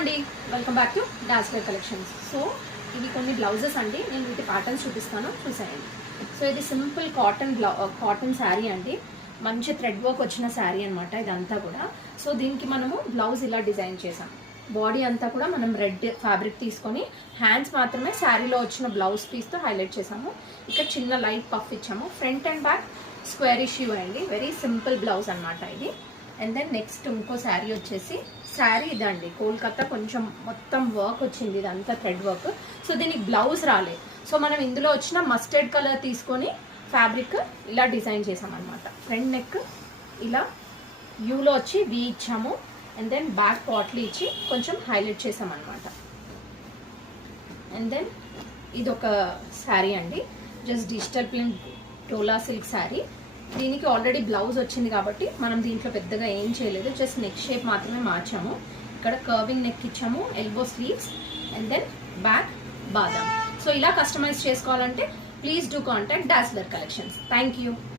అండి, welcome back to Dassler collections. So ఇవి కొన్ని బ్లౌజెస్ అండి, నేను వీటి ప్యాటర్న్స్ చూపిస్తాను, చూసేయండి. సో ఇది సింపుల్ కాటన్ శారీ అండి, మంచి థ్రెడ్ వర్క్ వచ్చిన శారీ అనమాట ఇదంతా కూడా. సో దీనికి మనము బ్లౌజ్ ఇలా డిజైన్ చేసాం. బాడీ అంతా కూడా మనం రెడ్ ఫ్యాబ్రిక్ తీసుకొని హ్యాండ్స్ మాత్రమే శారీలో వచ్చిన బ్లౌజ్ పీస్తో హైలైట్ చేసాము. ఇక్కడ చిన్న లైట్ పఫ్ ఇచ్చాము. Front and back square issue అండి, వెరీ సింపుల్ బ్లౌజ్ అనమాట ఇది. అండ్ దెన్ నెక్స్ట్ ఇంకో శారీ వచ్చేసి, శారీ ఇదండి కోల్కతా, కొంచెం మొత్తం వర్క్ వచ్చింది, ఇదంతా థ్రెడ్ వర్క్. సో దీనికి బ్లౌజ్ రాలేదు. సో మనం ఇందులో వచ్చిన మస్టర్డ్ కలర్ తీసుకొని ఫ్యాబ్రిక్ ఇలా డిజైన్ చేసామన్నమాట. ఫ్రంట్ నెక్ ఇలా యూలో వచ్చి వీ ఇచ్చాము. అండ్ దెన్ బ్యాక్ పాట్లీ ఇచ్చి కొంచెం హైలైట్ చేసామన్నమాట. అండ్ దెన్ ఇది ఒక శారీ అండి, జస్ట్ డిజిటల్ ప్రింట్ డోలా సిల్క్ శారీ. దీనికి ఆల్రెడీ బ్లౌజ్ వచ్చింది కాబట్టి మనం దీంట్లో పెద్దగా ఏం చేయలేదు, జస్ట్ నెక్ షేప్ మాత్రమే మార్చాము. ఇక్కడ కర్వింగ్ నెక్ ఇచ్చాము, elbow sleeves, and then back బాదం. సో ఇలా కస్టమైజ్ చేసుకోవాలంటే please do contact Dassler collections. Thank you.